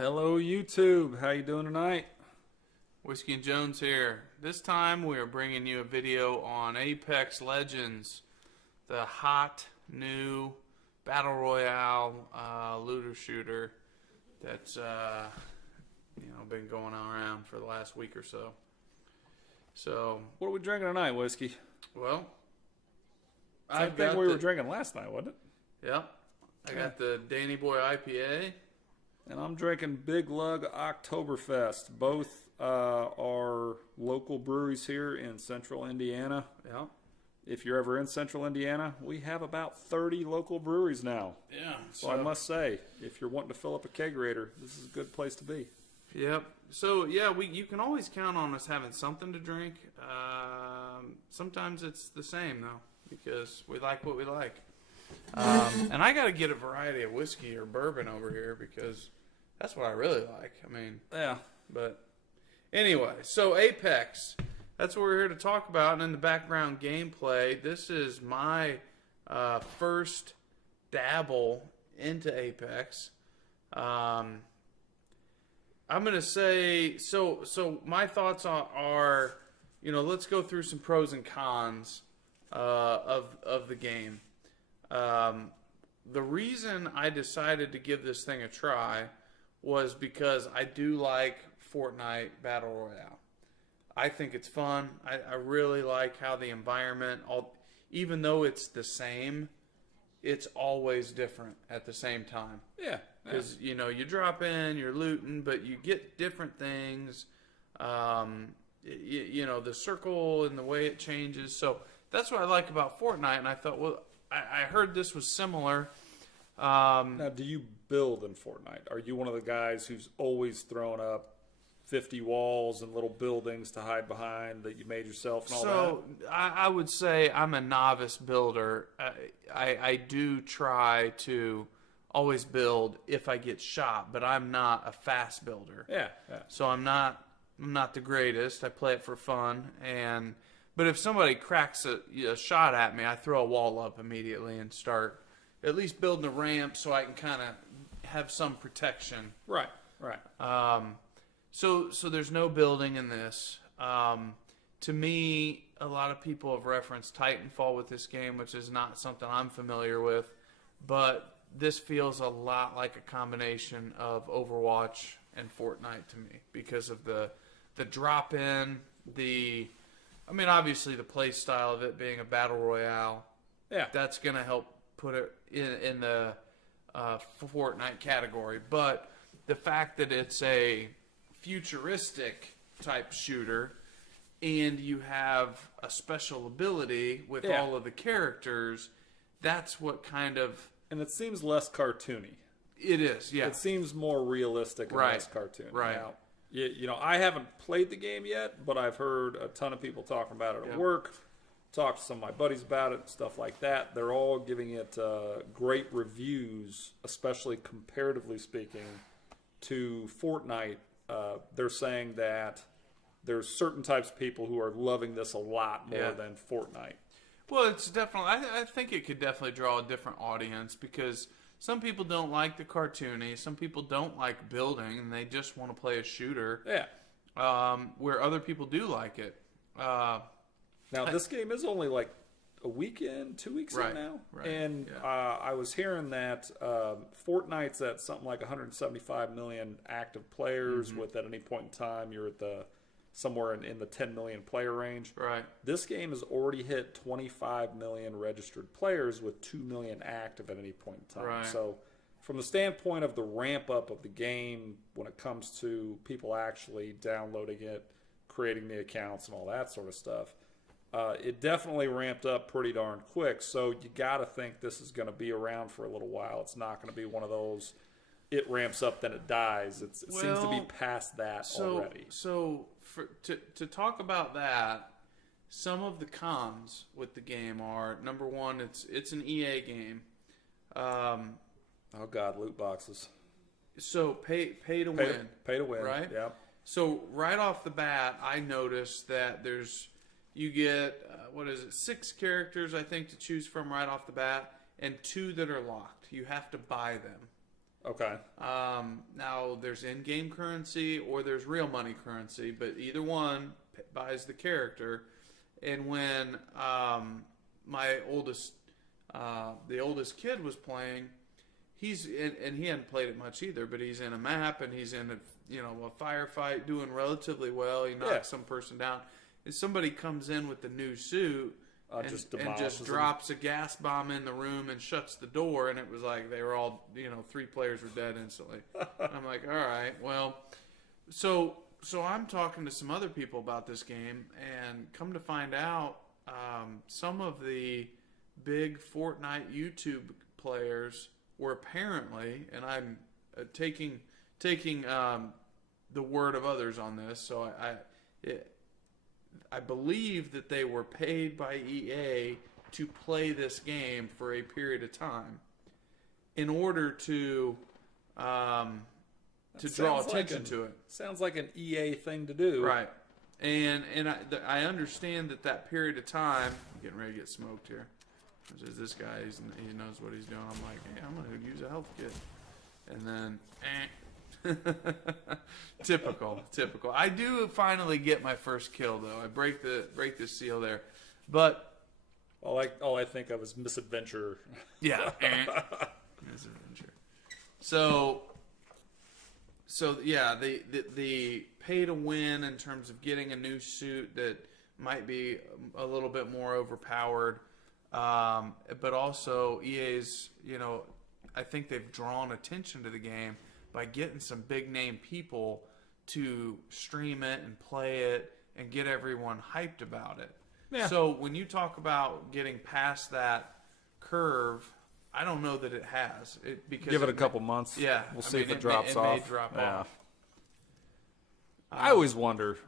Hello YouTube, how you doing tonight? Whiskey and Jones here. This time we are bringing you a video on Apex Legends, the hot new battle royale looter shooter that's been going around for the last week or so. So What are we drinking tonight, Whiskey? well, Same thing we were drinking last night, wasn't it? Yep, I got the Danny Boy IPA. And I'm drinking Big Lug Oktoberfest. Both are local breweries here in central Indiana. Yeah, If you're ever in central Indiana, we have about 30 local breweries now. yeah. So I must say, if you're wanting to fill up a kegerator, this is a good place to be. Yep. So yeah, you can always count on us having something to drink. Sometimes it's the same though, because we like what we like. And I got to get a variety of whiskey or bourbon over here because that's what I really like. I mean, Yeah. but anyway, so Apex, that's what we're here to talk about. And in the background gameplay, this is my first dabble into Apex. I'm gonna say so. My thoughts are, let's go through some pros and cons of the game. The reason I decided to give this thing a try was because I do like Fortnite Battle Royale. I think it's fun. I really like how the environment, even though it's the same, it's always different at the same time. Yeah. Because, you drop in, you're looting, but you get different things. The circle and the way it changes. So that's what I like about Fortnite. And I thought, well, I heard this was similar. Now, do you build in Fortnite? Are you one of the guys who's always thrown up 50 walls and little buildings to hide behind that you made yourself and all that? So I would say I'm a novice builder. I do try to always build if I get shot, but I'm not a fast builder. Yeah. So I'm not the greatest. I play it for fun, but if somebody cracks a shot at me, I throw a wall up immediately and start at least building a ramp so I can kind of have some protection. Right. So there's no building in this. To me, a lot of people have referenced Titanfall with this game, which is not something I'm familiar with, but this feels a lot like a combination of Overwatch and Fortnite to me because of the drop-in, obviously the play style of it being a battle royale. Yeah. That's going to help put it in the Fortnite category. But the fact that it's a futuristic type shooter and you have a special ability with all of the characters, that's what kind of... And it seems less cartoony. It is, yeah. It seems more realistic and less cartoony. Right. Now, I haven't played the game yet, but I've heard a ton of people talking about it at work. Talked to some of my buddies about it, stuff like that. They're all giving it great reviews, especially comparatively speaking to Fortnite. They're saying that there's certain types of people who are loving this a lot more than Fortnite. Well, it's definitely... I think it could definitely draw a different audience because some people don't like the cartoony. Some people don't like building, and they just want to play a shooter. Yeah. Where other people do like it. Now, this game is only like a week in, 2 weeks in now. Right. And I was hearing that Fortnite's at something like 175 million active players with at any point in time you're at somewhere in the 10 million player range. Right. This game has already hit 25 million registered players with 2 million active at any point in time. Right. So from the standpoint of the ramp up of the game when it comes to people actually downloading it, creating the accounts and all that sort of stuff, it definitely ramped up pretty darn quick. So you got to think this is going to be around for a little while. It's not going to be one of those, it ramps up, then it dies. It seems to be past that already. So to talk about that, some of the cons with the game are, number one, it's an EA game. Oh God, loot boxes. So pay to win. Pay to win, right? Yeah. So right off the bat, I noticed that you get 6 characters I think to choose from right off the bat, and 2 that are locked. You have to buy them. Okay. Now, there's in-game currency or there's real money currency, but either one buys the character. And when my oldest, the oldest kid was playing, and he hadn't played it much either, but he's in a map and he's in a firefight, doing relatively well. He knocks some person down. And somebody comes in with the new suit. And just drops a gas bomb in the room and shuts the door, and it was like they were all, 3 players were dead instantly. I'm like, all right, well, so I'm talking to some other people about this game, and come to find out, some of the big Fortnite YouTube players were apparently, and I'm taking the word of others on this, so I believe that they were paid by EA to play this game for a period of time in order to draw attention to it. Sounds like an EA thing to do. Right. And I understand that period of time, I'm getting ready to get smoked here. There's this guy, he knows what he's doing. I'm like, hey, I'm going to use a health kit. And then, typical. I do finally get my first kill though. I break the seal there, but all I think of is misadventure. Yeah, misadventure. So yeah, the pay to win in terms of getting a new suit that might be a little bit more overpowered, but also EA's, I think they've drawn attention to the game by getting some big name people to stream it and play it and get everyone hyped about it. Yeah. So when you talk about getting past that curve, I don't know that it has. Give it a couple months. Yeah. We'll see if it drops off. It may drop off. I always wonder,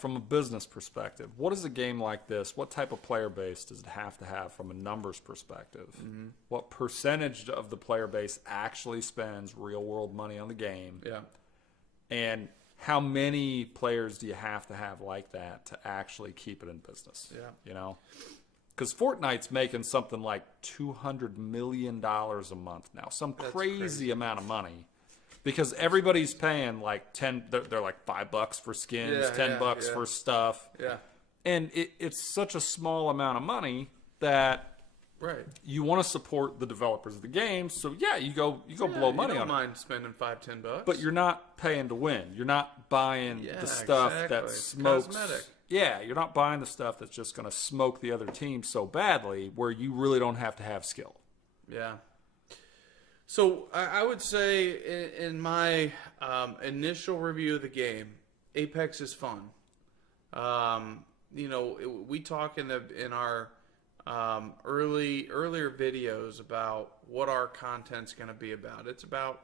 from a business perspective, what is a game like this? What type of player base does it have to have from a numbers perspective? Mm-hmm. What percentage of the player base actually spends real world money on the game? Yeah. And how many players do you have to have like that to actually keep it in business? Yeah. Because Fortnite's making something like $200 million a month now. Some crazy amount of money. Because everybody's paying like they're like $5 for skins, $10 for stuff. Yeah. And it's such a small amount of money that you want to support the developers of the game. So you go blow money on it. I don't mind spending $5-10. But you're not paying to win. You're not buying the stuff that smokes. Cosmetic. Yeah, you're not buying the stuff that's just going to smoke the other team so badly where you really don't have to have skill. Yeah. So I would say in my initial review of the game, Apex is fun. We talk in our earlier videos about what our content's going to be about. It's about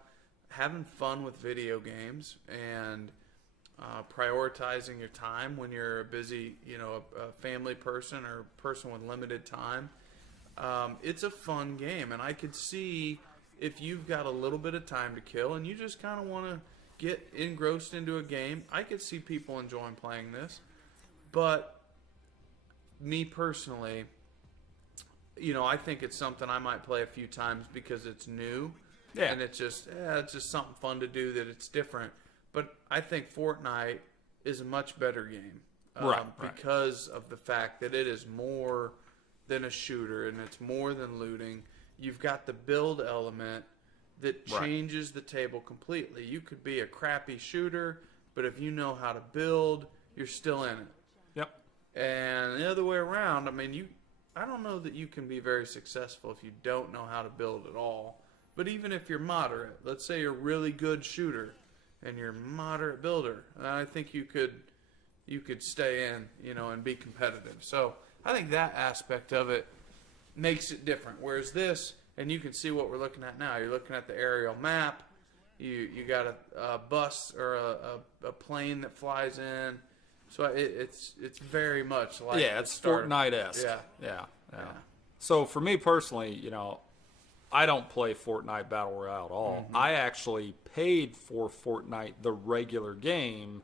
having fun with video games and prioritizing your time when you're a busy, a family person or a person with limited time. It's a fun game, and I could see if you've got a little bit of time to kill and you just kind of want to get engrossed into a game, I could see people enjoying playing this. But me personally, I think it's something I might play a few times because it's new. Yeah. And it's just something fun to do that it's different. But I think Fortnite is a much better game. Because of the fact that it is more than a shooter and it's more than looting. You've got the build element that changes the table completely. You could be a crappy shooter, but if you know how to build, you're still in it. Yep. And the other way around, I don't know that you can be very successful if you don't know how to build at all. But even if you're moderate, let's say you're a really good shooter and you're a moderate builder, I think you could stay in, and be competitive. So I think that aspect of it makes it different. Whereas this, and you can see what we're looking at now. You're looking at the aerial map. You got a bus or a plane that flies in. So it's very much like it's Fortnite-esque. Yeah. So for me personally, I don't play Fortnite Battle Royale at all. Mm-hmm. I actually paid for Fortnite, the regular game,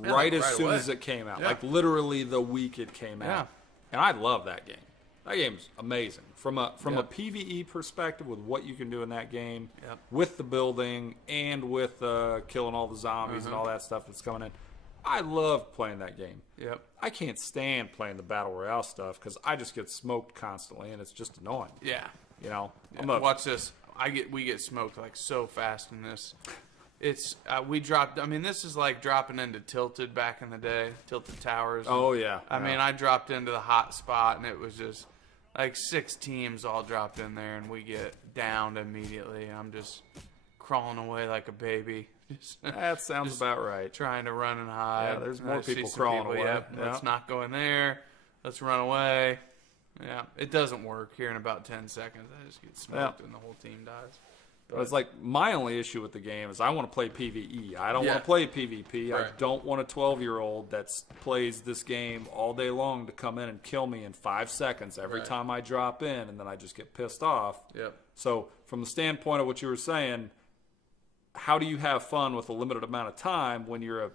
right as soon as it came out. Yeah. Like literally the week it came out. And I love that game. That game's amazing from a Yep. PvE perspective with what you can do in that game, Yep. with the building and with killing all the zombies and all that stuff that's coming in. I love playing that game. Yep. I can't stand playing the battle royale stuff because I just get smoked constantly and it's just annoying. Yeah. You know, Watch this. We get smoked like so fast in this. It's we dropped. I mean, this is like dropping into Tilted back in the day, Tilted Towers. Oh yeah. I mean, I dropped into the hot spot, and it was just like 6 teams all dropped in there, and we get downed immediately. I'm just crawling away like a baby. Just that sounds about right. trying to run and hide. Yeah, there's And more I see people some crawling away. Yep, Yeah. Let's not go in there. Let's run away. Yeah, it doesn't work here in about 10 seconds. I just get smoked and the whole team dies. But it's like my only issue with the game is I want to play PvE. I don't want to play PvP. I Right. don't want a 12-year-old that plays this game all day long to come in and kill me in 5 seconds every Right. time I drop in, and then I just get pissed off. Yep. So from the standpoint of what you were saying, how do you have fun with a limited amount of time when you're a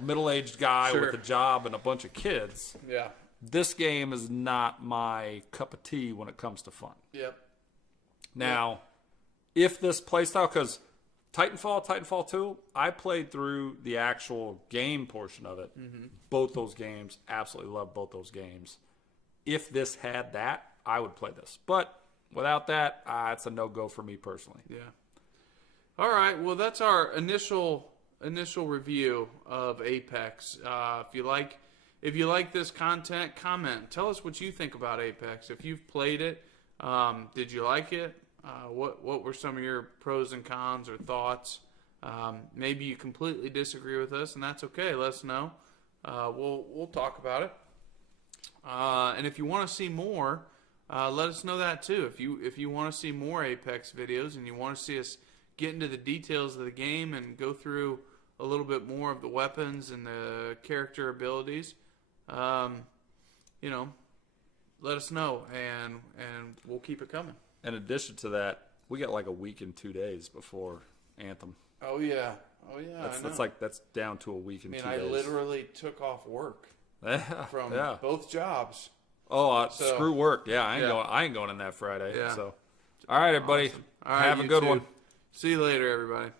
middle-aged guy Sure. with a job and a bunch of kids? Yeah. This game is not my cup of tea when it comes to fun. Yep. Now, if this playstyle, because Titanfall 2, I played through the actual game portion of it. Both those games, absolutely love both those games. If this had that, I would play this. But without that, it's a no-go for me personally. Yeah. All right. Well, that's our initial review of Apex. If you like this content, comment. Tell us what you think about Apex. If you've played it, did you like it? What were some of your pros and cons or thoughts? Maybe you completely disagree with us, and that's okay. Let us know. We'll talk about it. And if you want to see more, let us know that too. If you want to see more Apex videos and you want to see us get into the details of the game and go through a little bit more of the weapons and the character abilities, let us know, and we'll keep it coming. In addition to that, we got like a week and 2 days before Anthem. Oh yeah. That's down to a week and 2 days. I literally took off work from both jobs. Oh, screw work. Yeah, I ain't going in that Friday. Yeah. So, all right, everybody. Awesome. All right, have a good one. See you later, everybody.